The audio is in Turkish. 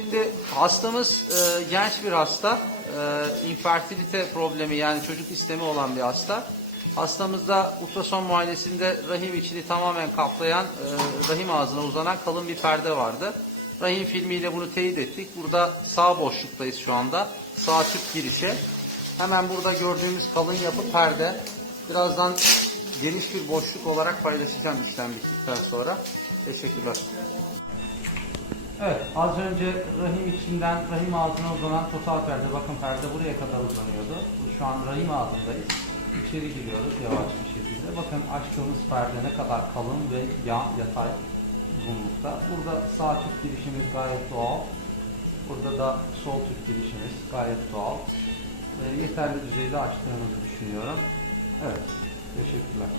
Şimdi hastamız e, genç bir hasta. E, infertilite problemi yani çocuk istemi olan bir hasta. Hastamızda ultrason muayenesinde rahim içini tamamen kaplayan, e, rahim ağzına uzanan kalın bir perde vardı. Rahim filmiyle bunu teyit ettik. Burada sağ boşluktayız şu anda. Sağ tüp girişi. Hemen burada gördüğümüz kalın yapı perde. Birazdan geniş bir boşluk olarak paylaşacağım işlem bittikten sonra. Teşekkürler. Evet, az önce rahim içinden rahim ağzına uzanan total perde, bakın perde buraya kadar uzanıyordu. Şu an rahim ağzındayız. İçeri giriyoruz yavaş bir şekilde. Bakın açtığımız perde ne kadar kalın ve yan, yatay uzunlukta. Burada sağ tüp girişimiz gayet doğal. Burada da sol tüp girişimiz gayet doğal. Ee, yeterli düzeyde açtığımızı düşünüyorum. Evet, teşekkürler.